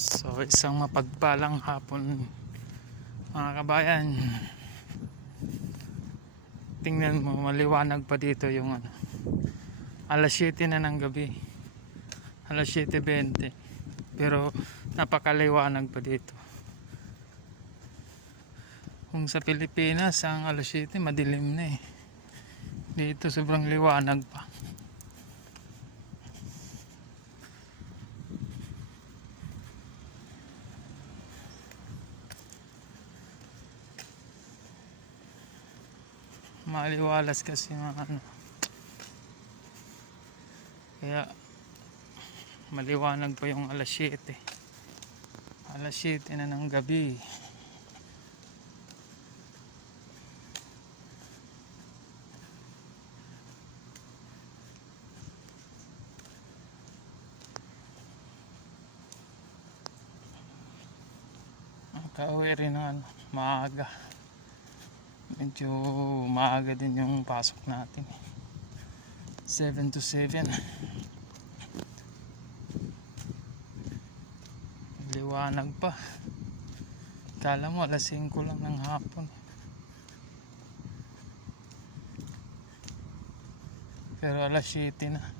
So isang mapagpalang hapon mga kabayan. Tingnan mo, maliwanag pa dito yung alas 7 na ng gabi, alas 7:20, pero napakaliwanag pa dito. Kung sa Pilipinas ang alas 7 madilim na dito sobrang liwanag pa. Maliwalas kasi mga kaya maliwanag pa yung alas 7 na ng gabi. Kauwi rin ng maaga, medyo maaga din yung pasok natin, 7 to 7. Liwanag pa, kala mo alas 5 lang ng hapon, pero alas 7 na.